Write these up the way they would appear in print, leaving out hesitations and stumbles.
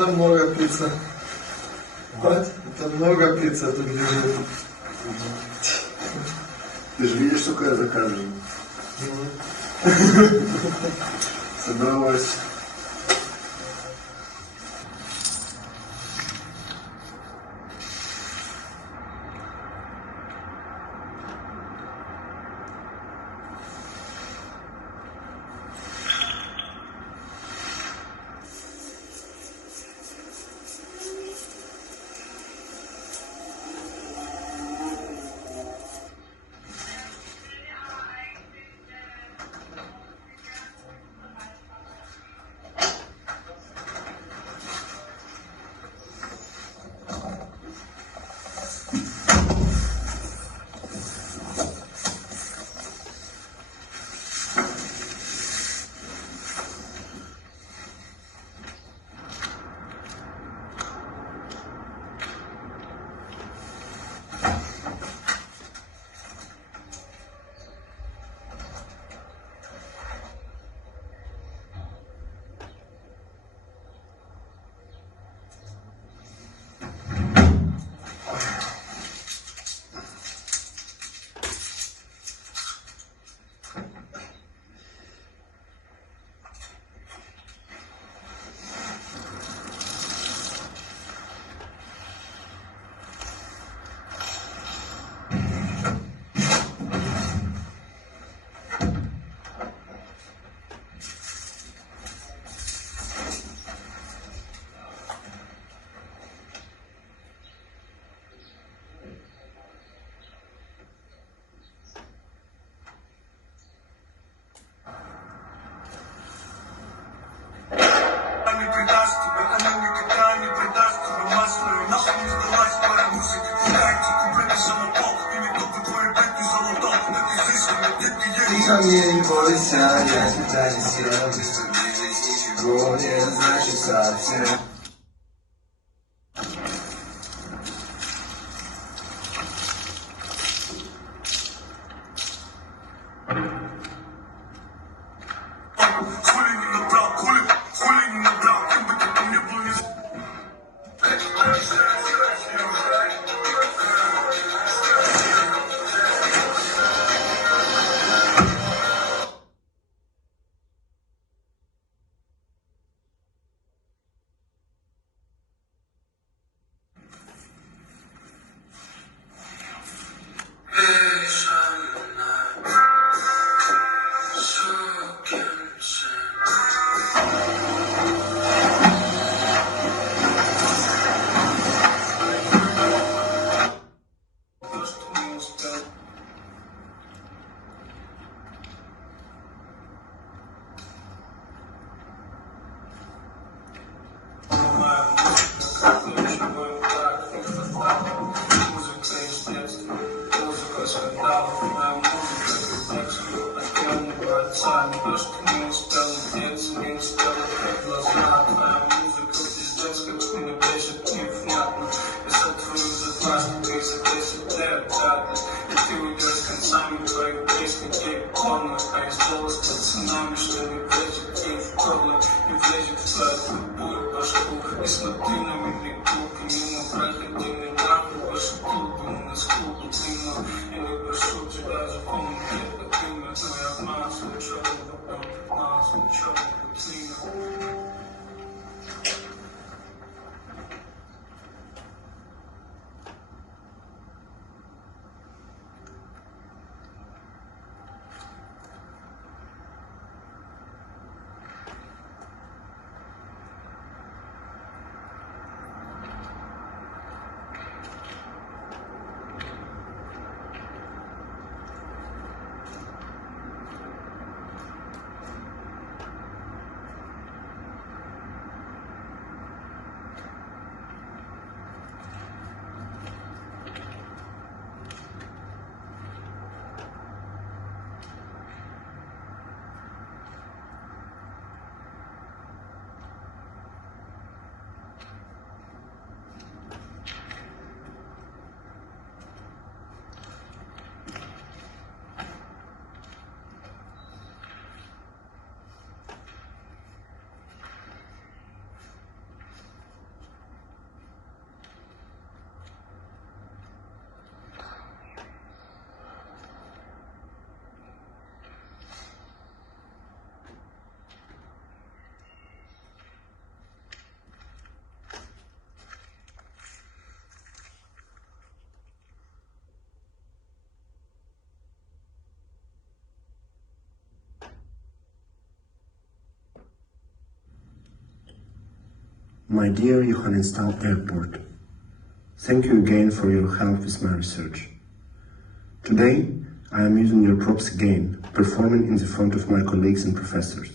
Это много пицца. Это много пиццы тут лежит. Ты же видишь, сколько я заказываю. Собралась. Ко мне не бойся, я тебя не съем. Ничего не значит совсем. My dear Johannesthal Airport, thank you again for your help with my research. Today, I am using your props again, performing in the front of my colleagues and professors.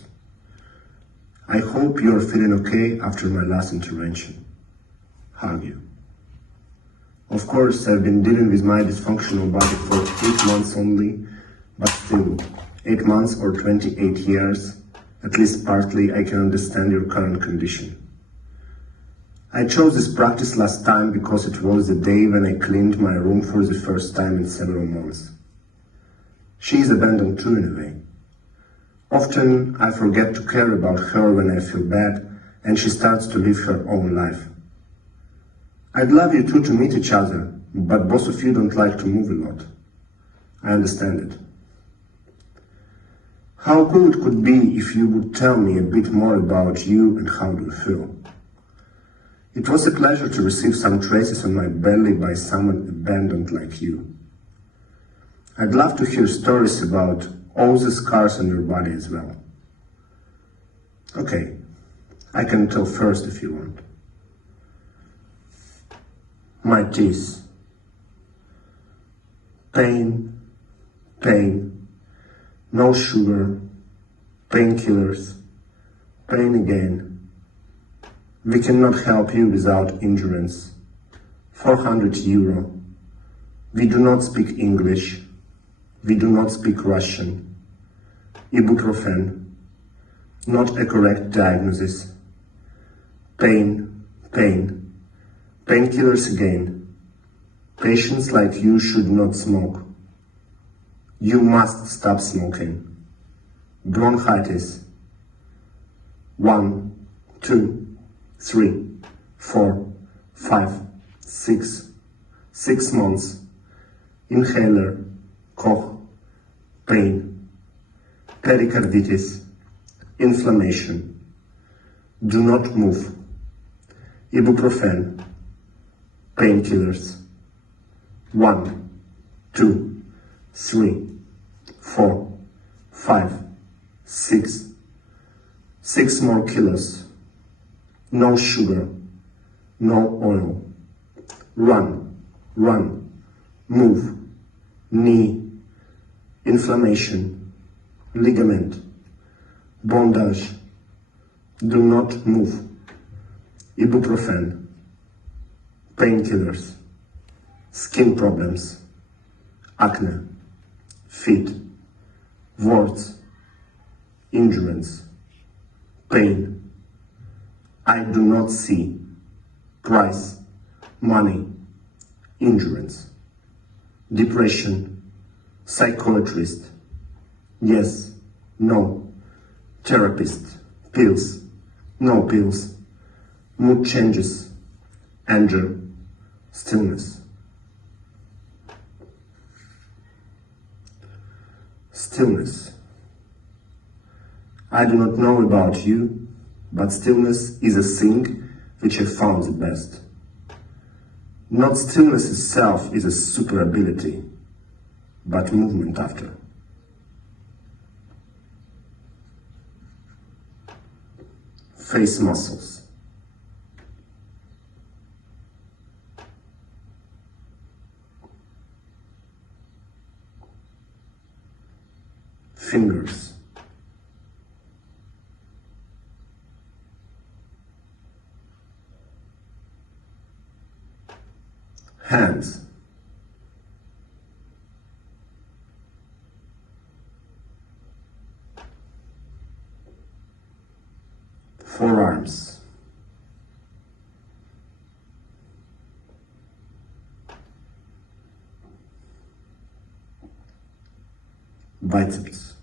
I hope you are feeling okay after my last intervention. Hug you. Of course, I've been dealing with my dysfunctional body for 8 months only, but still, 8 months or 28 years, at least partly I can understand your current condition. I chose this practice last time because it was the day when I cleaned my room for the first time in several months. She is abandoned too in a way. Often I forget to care about her when I feel bad and she starts to live her own life. I'd love you two to meet each other, but both of you don't like to move a lot. I understand it. How cool it could be if you would tell me a bit more about you and how do you feel. It was a pleasure to receive some traces on my belly by someone abandoned like you. I'd love to hear stories about all the scars on your body as well. Okay, I can tell first if you want. My teeth. Pain, pain, no sugar, painkillers, pain again. We cannot help you without insurance. 400 euro. We do not speak English. We do not speak Russian. Ibuprofen. Not a correct diagnosis. Pain, pain. Painkillers again. Patients like you should not smoke. You must stop smoking. Bronchitis. 1, 2, 3, 4, 5, 6. 6 months. Inhaler. Cough. Pain. Pericarditis. Inflammation. Do not move. Ibuprofen. Painkillers. 1, 2, 3, 4, 5, 6. 6 more kilos. No sugar. No oil. Run. Run. Move. Knee. Inflammation. Ligament. Bondage. Do not move. Ibuprofen. Painkillers. Skin problems. Acne. Feet. Warts. Injuries. Pain. I do not see. Price. Money. Insurance. Depression. Psychiatrist. Yes. No. Therapist. Pills. No pills. Mood changes. Anger. Stillness. Stillness. I do not know about you, but stillness is a thing which I found the best. Not stillness itself is a super ability, but movement after. Face muscles. Fingers. Hands. Forearms. Biceps.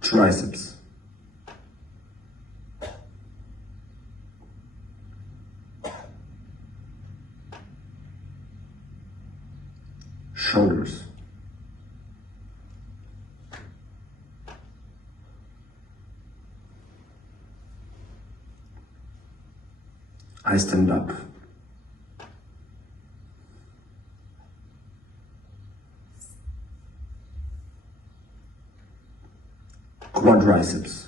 Triceps. Shoulders. I stand up. quadriceps.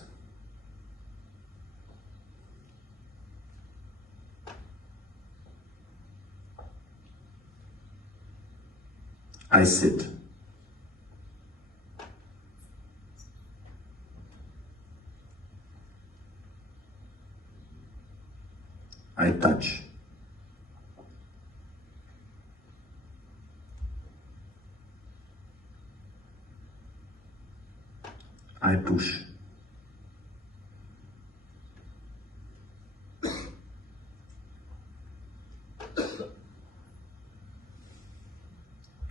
I sit. I touch. I push.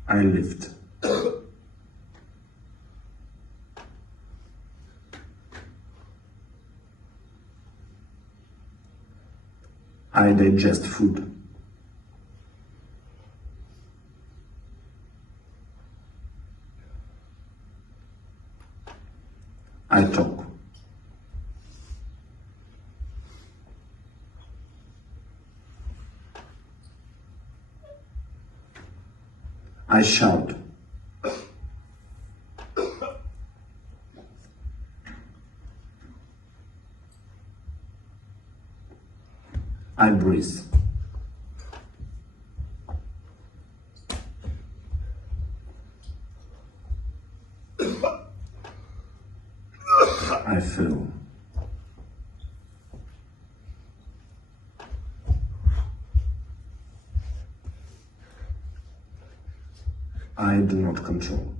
I lift. I digest food. I talk. I shout. I breathe. I feel. I do not control.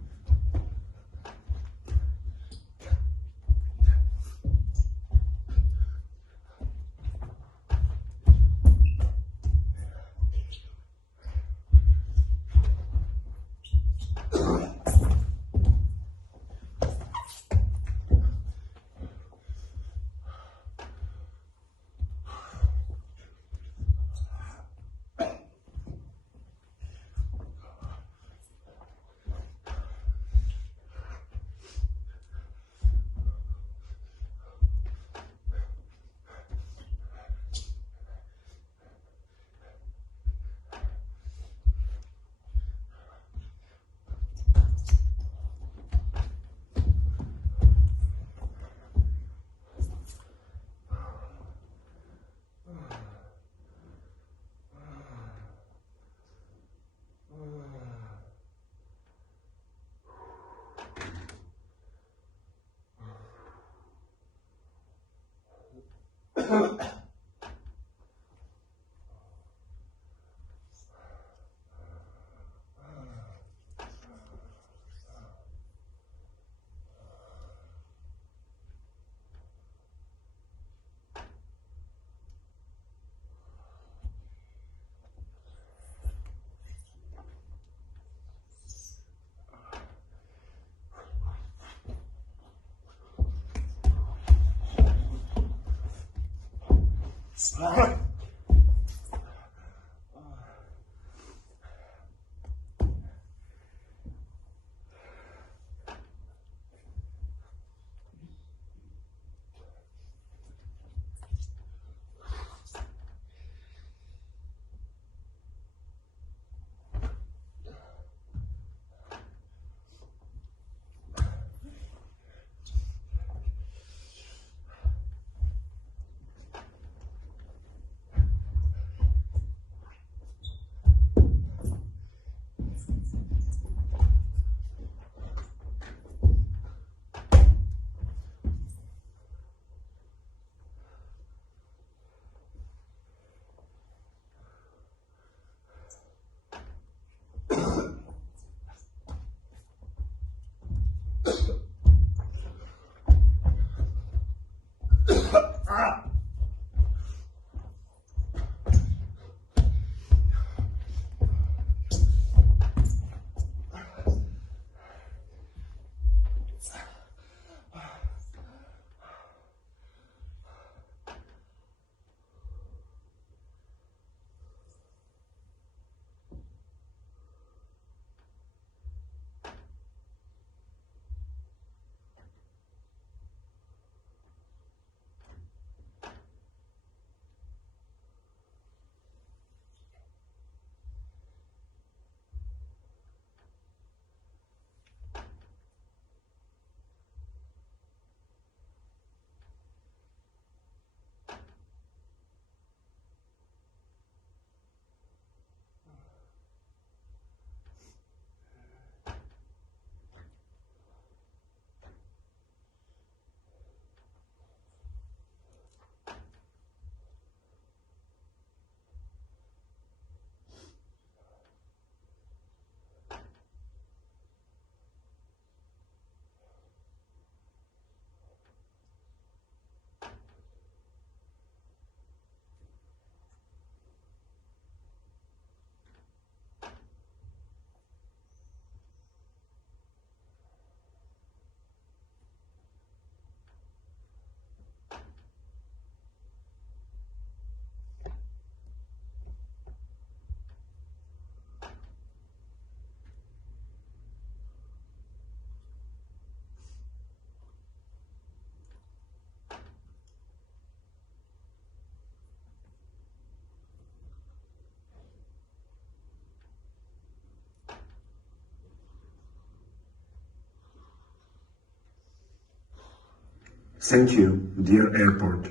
Thank you, dear airport.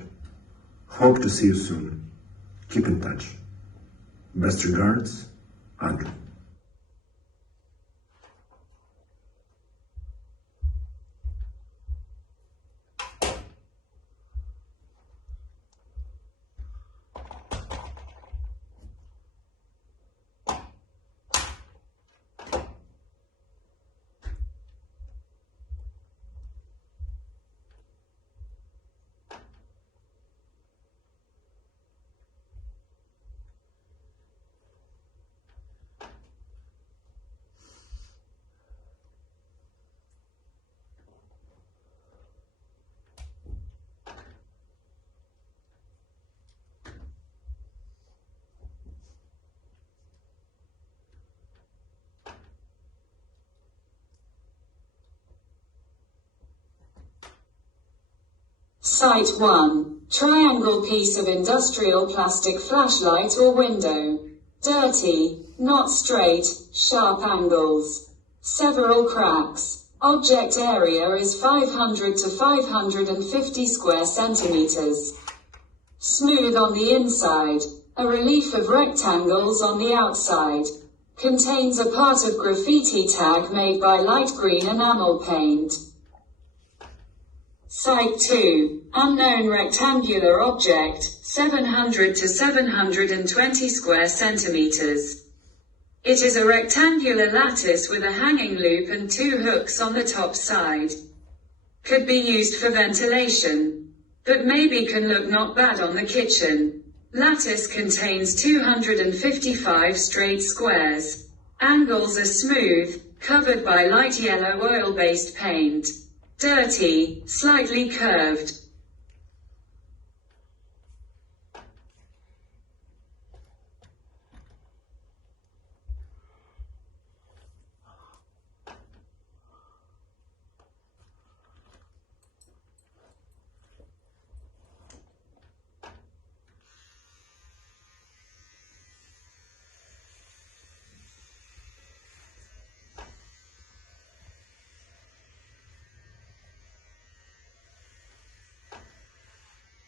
Hope to see you soon. Keep in touch. Best regards, Andrew. Site 1. Triangle piece of industrial plastic flashlight or window. Dirty, not straight, sharp angles. Several cracks. Object area is 500 to 550 square centimeters. Smooth on the inside. A relief of rectangles on the outside. Contains a part of graffiti tag made by light green enamel paint. Site 2. Unknown rectangular object, 700 to 720 square centimeters. It is a rectangular lattice with a hanging loop and 2 hooks on the top side. Could be used for ventilation, but maybe can look not bad on the kitchen. Lattice contains 255 straight squares. Angles are smooth, covered by light yellow oil-based paint. Dirty, slightly curved.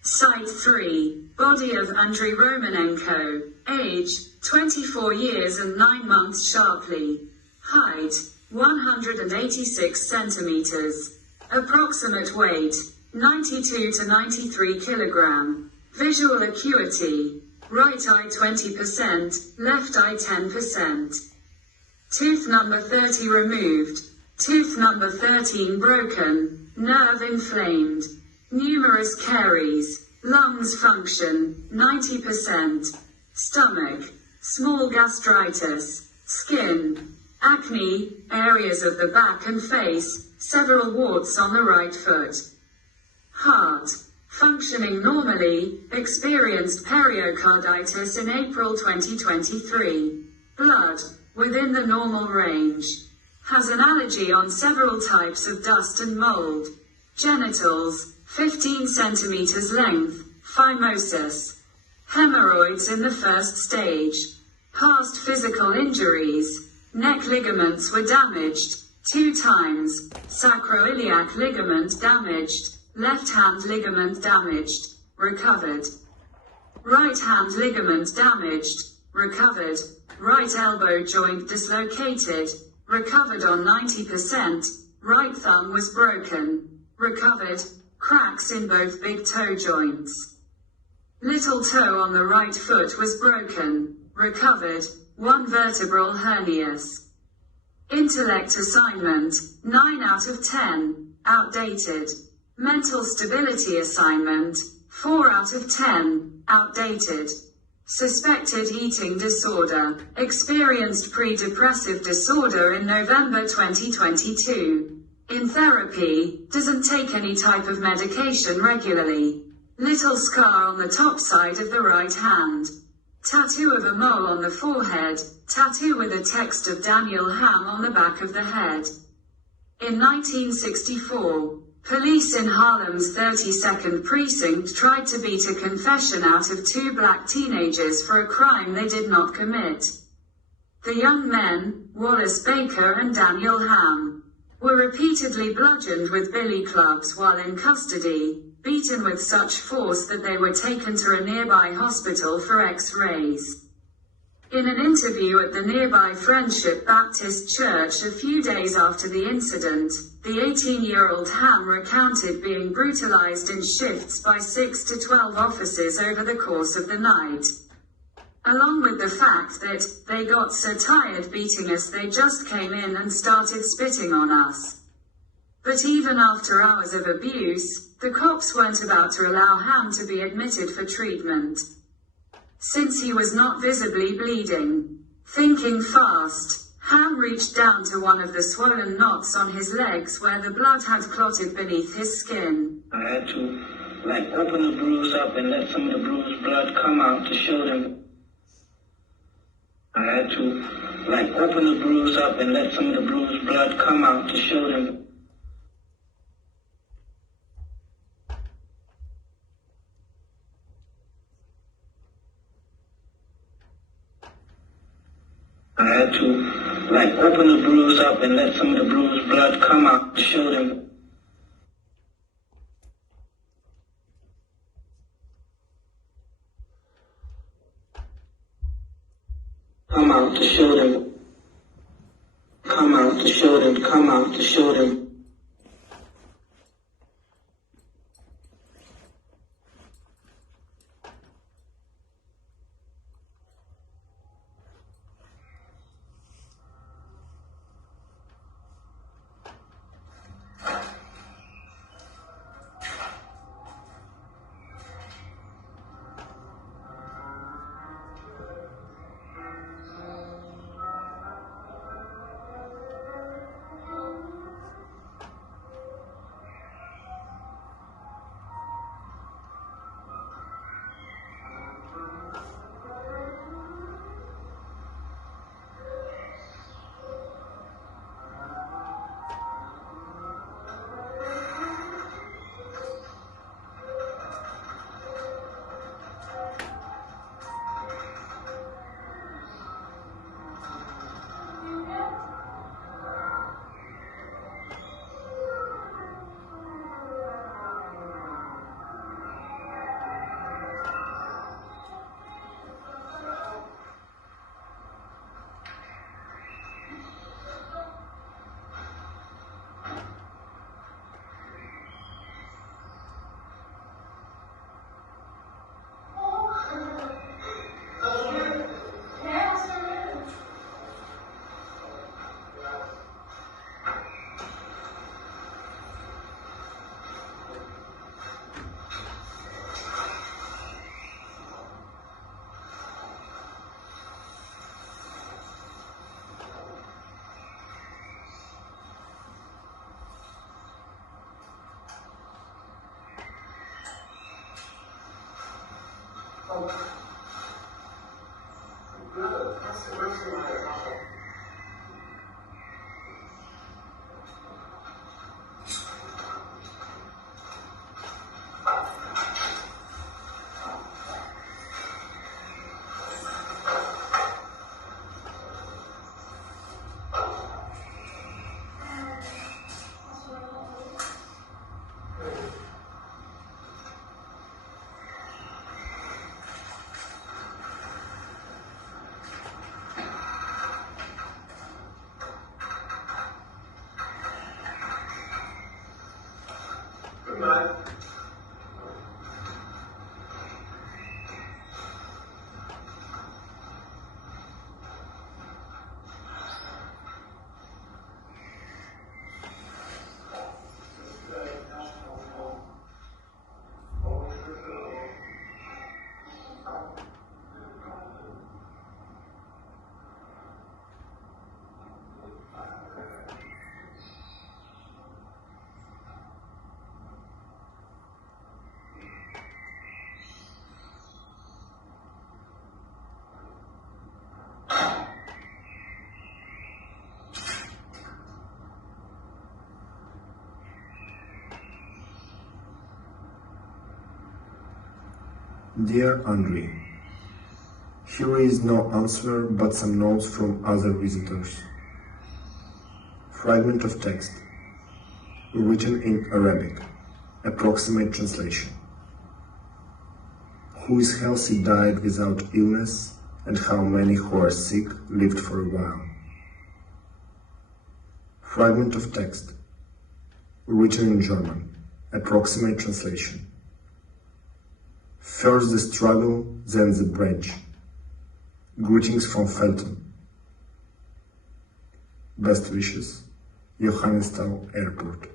Site 3. Body of Andriy Romanenko. Age, 24 years and 9 months sharply. Height, 186 centimeters. Approximate weight, 92 to 93 kilogram. Visual acuity, right eye 20%, left eye 10%. Tooth number 30 removed. Tooth number 13 broken. Nerve inflamed. Numerous caries. Lungs function, 90%. Stomach, small gastritis. Skin, acne, areas of the back and face, several warts on the right foot. Heart, functioning normally, experienced periocarditis in April 2023. Blood, within the normal range. Has an allergy on several types of dust and mold. Genitals, 15 centimeters length, phimosis. Hemorrhoids in the first stage. Past physical injuries. Neck ligaments were damaged 2 times. Sacroiliac ligament damaged. Left hand ligament damaged. Recovered. Right hand ligament damaged. Recovered. Right elbow joint dislocated. Recovered on 90%. Right thumb was broken. Recovered. Cracks in both big toe joints. Little toe on the right foot was broken. Recovered. 1 vertebral hernias. Intellect assignment, 9 out of 10. Outdated. Mental stability assignment, 4 out of 10. Outdated. Suspected eating disorder. Experienced pre-depressive disorder in November 2022. In therapy, doesn't take any type of medication regularly. Little scar on the top side of the right hand. Tattoo of a mole on the forehead. Tattoo with a text of Daniel Ham on the back of the head. In 1964, police in Harlem's 32nd precinct tried to beat a confession out of 2 black teenagers for a crime they did not commit. The young men, Wallace Baker and Daniel Ham. were repeatedly bludgeoned with billy clubs while in custody, beaten with such force that they were taken to a nearby hospital for X-rays. In an interview at the nearby Friendship Baptist Church a few days after the incident, the 18-year-old Ham recounted being brutalized in shifts by 6 to 12 officers over the course of the night, along with the fact that they got so tired beating us they just came in and started spitting on us. But even after hours of abuse, the cops weren't about to allow Ham to be admitted for treatment, since he was not visibly bleeding. Thinking fast, Ham reached down to one of the swollen knots on his legs where the blood had clotted beneath his skin. I had to, open the bruise up and let some of the bruised blood come out to show them. I had to, open the bruise up and let some of the bruised blood come out to show them. I had to, open the bruise up and let some of the bruised blood come out to show them. Come out to show them. Come out to show them. Come out to show them. Dear Andre, here is no answer but some notes from other visitors. Fragment of text. written in Arabic. Approximate translation. Who is healthy died without illness, and how many who are sick lived for a while. Fragment of text, written in German. Approximate translation. First the struggle, then the bridge. Greetings from Felton. Best wishes, Johannesthal Airport.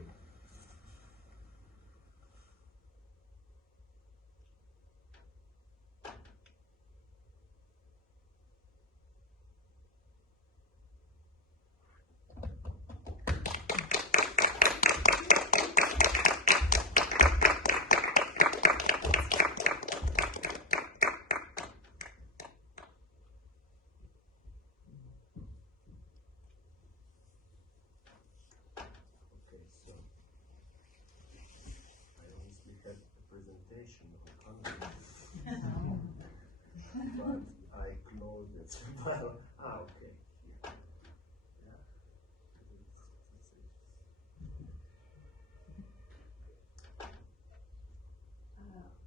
Presentation on but I closed it. Okay. Yeah.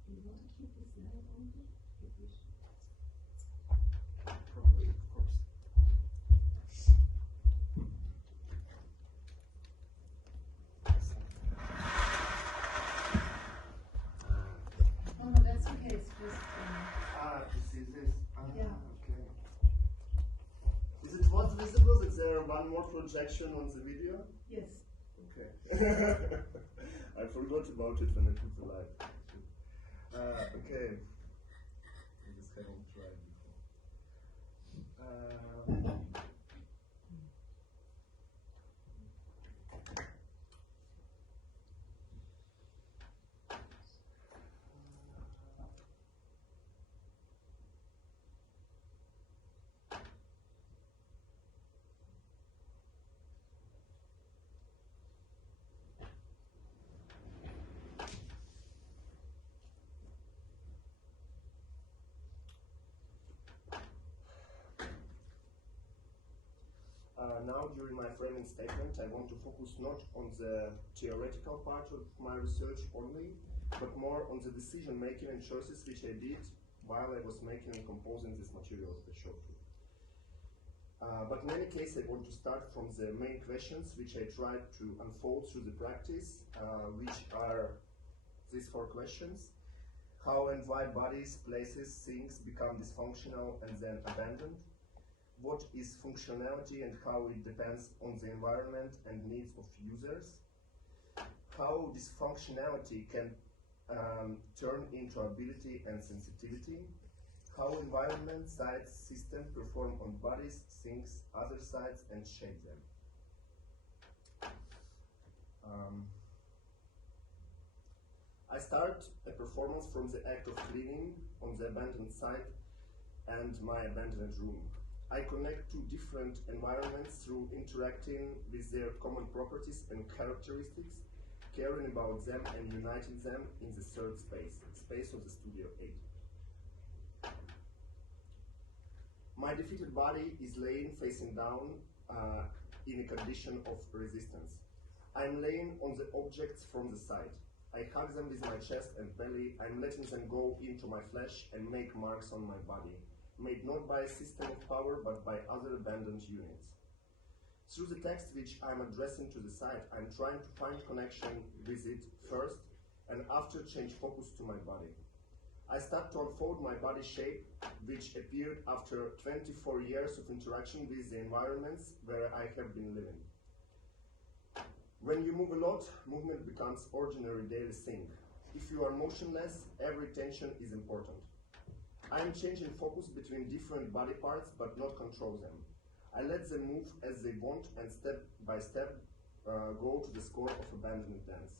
You want to keep the slide on? Probably, of course. Oh, no, that's okay. It's just. To see this. Yeah. Okay. Is it not visible? Is there one more projection on the video? Yes. Okay. I forgot about it when I put the light. Okay. I just haven't tried before. Now, during my framing statement, I want to focus not on the theoretical part of my research only, but more on the decision-making and choices which I did while I was making and composing this material of the short film. But in any case, I want to start from the main questions which I tried to unfold through the practice, which are these 4 questions. How and why bodies, places, things become dysfunctional and then abandoned? What is functionality and how it depends on the environment and needs of users? How dysfunctionality can turn into ability and sensitivity? How environment, sites, systems perform on bodies, things, other sites, and shape them. I start a performance from the act of cleaning on the abandoned site and my abandoned room. I connect 2 different environments through interacting with their common properties and characteristics, caring about them and uniting them in the 3rd space, the space of the Studio 8. My defeated body is laying facing down in a condition of resistance. I'm laying on the objects from the side. I hug them with my chest and belly. I'm letting them go into my flesh and make marks on my body, made not by a system of power, but by other abandoned units. Through the text which I'm addressing to the site, I'm trying to find connection with it first, and after change focus to my body. I start to unfold my body shape, which appeared after 24 years of interaction with the environments where I have been living. When you move a lot, movement becomes ordinary daily thing. If you are motionless, every tension is important. I am changing focus between different body parts, but not control them. I let them move as they want and step by step go to the score of abandoned dance.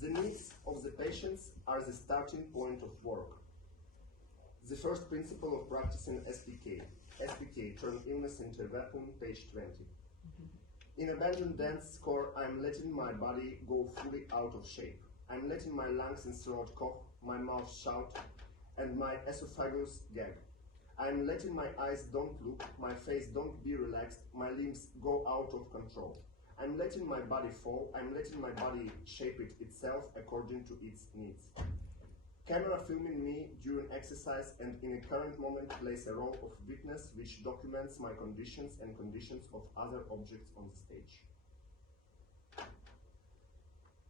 The needs of the patients are the starting point of work. The first principle of practicing SPK. SPK, turn illness into a weapon, page 20. In abandoned dance score, I'm letting my body go fully out of shape. I'm letting my lungs and throat cough, my mouth shout, and my esophagus gag. I'm letting my eyes don't look, my face don't be relaxed, my limbs go out of control. I'm letting my body fall, I'm letting my body shape it itself according to its needs. Camera filming me during exercise and in a current moment plays a role of witness which documents my conditions and conditions of other objects on the stage.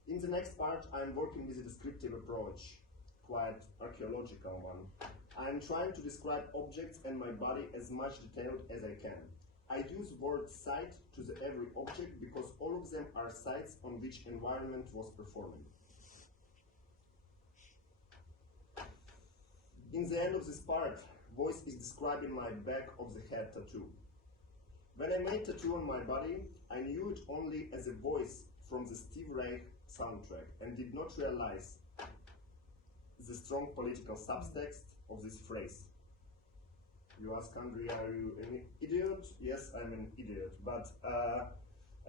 In the next part, I'm working with a descriptive approach, quite archaeological one. I'm trying to describe objects and my body as much detailed as I can. I use word site to the every object because all of them are sites on which environment was performing. In the end of this part, voice is describing my back of the head tattoo. When I made tattoo on my body, I knew it only as a voice from the Steve Reich soundtrack and did not realize the strong political subtext of this phrase. You ask Andrea, are you an idiot? Yes, I'm an idiot, but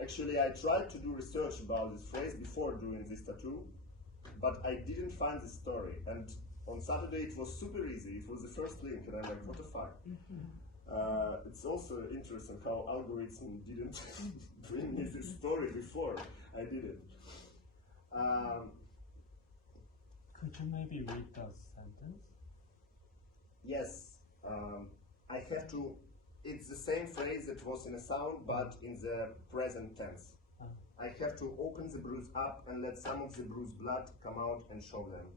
actually I tried to do research about this phrase before doing this tattoo, but I didn't find the story, and on Saturday it was super easy. It was the first link, and I'm like, what the fuck? It's also interesting how algorithm didn't bring me this story before I did it. Could you maybe read the sentence? Yes, I have to. It's the same phrase that was in a sound, but in the present tense. I have to open the bruise up and let some of the bruise blood come out and show them.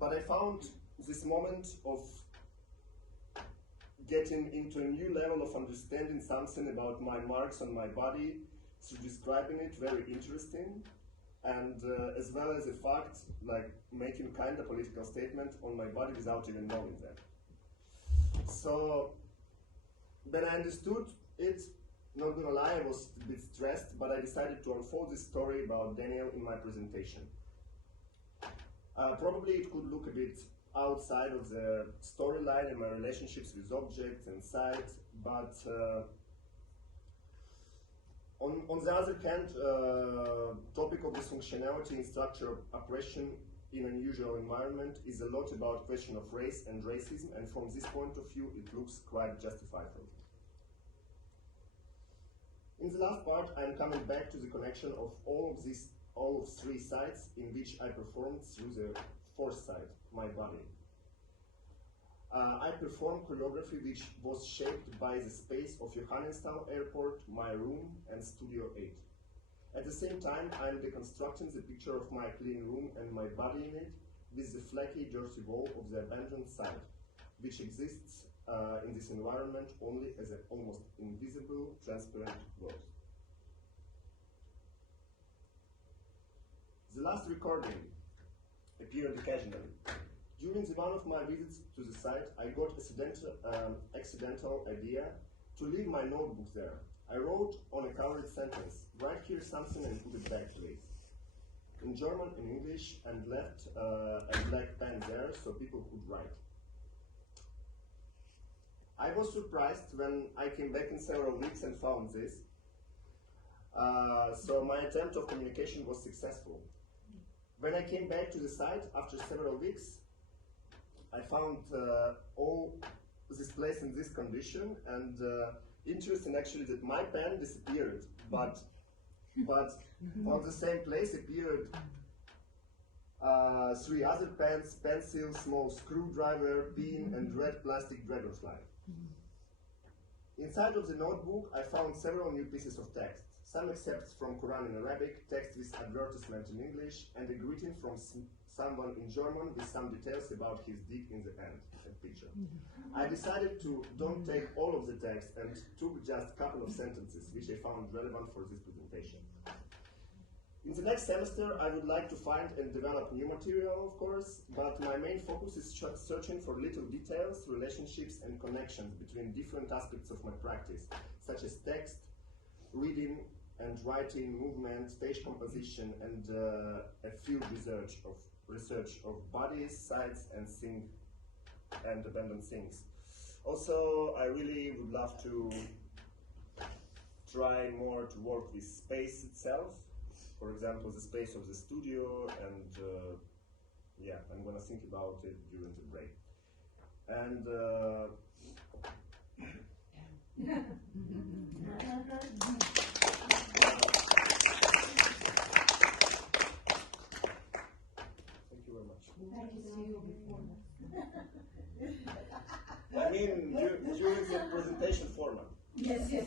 But I found this moment of getting into a new level of understanding something about my marks on my body through describing it very interesting, and as well as the fact, like making kind of political statement on my body without even knowing that. So when I understood it, not gonna lie, I was a bit stressed, but I decided to unfold this story about Daniel in my presentation. Probably it could look a bit outside of the storyline and my relationships with objects and sites, but on the other hand, topic of this functionality in structure of oppression in unusual environment is a lot about question of race and racism, and from this point of view it looks quite justifiable. In the last part, I am coming back to the connection of all of three sides in which I performed through the fourth side, my body. I performed choreography which was shaped by the space of Johannesthal Airport, my room, and Studio 8. At the same time, I am deconstructing the picture of my clean room and my body in it with the flaky, dirty wall of the abandoned site, which exists in this environment only as an almost invisible, transparent world. The last recording appeared occasionally. During one of my visits to the site, I got an accidental idea to leave my notebook there. I wrote on a covered sentence, write here something and put it back, please. In German and English, and left a black pen there so people could write. I was surprised when I came back in several weeks and found this. So my attempt of communication was successful. When I came back to the site after several weeks, I found all this place in this condition, and interesting actually that my pen disappeared, but on the same place appeared three other pens, pencils, small screwdriver, pin, and red plastic dragonfly. Inside of the notebook, I found several new pieces of text. Some excerpts from Quran in Arabic, text with advertisement in English, and a greeting from someone in German with some details about his dick in the end, that picture. I decided to don't take all of the text and took just a couple of sentences which I found relevant for this presentation. In the next semester, I would like to find and develop new material, of course, but my main focus is searching for little details, relationships, and connections between different aspects of my practice, such as text, reading and writing, movement, stage composition, and a field research of bodies, sites, and abandoned things. Also, I really would love to try more to work with space itself. For example, the space of the studio, and gonna think about it during the break. And thank you very much. I can see you before. I mean, during the presentation format. Yes, yes.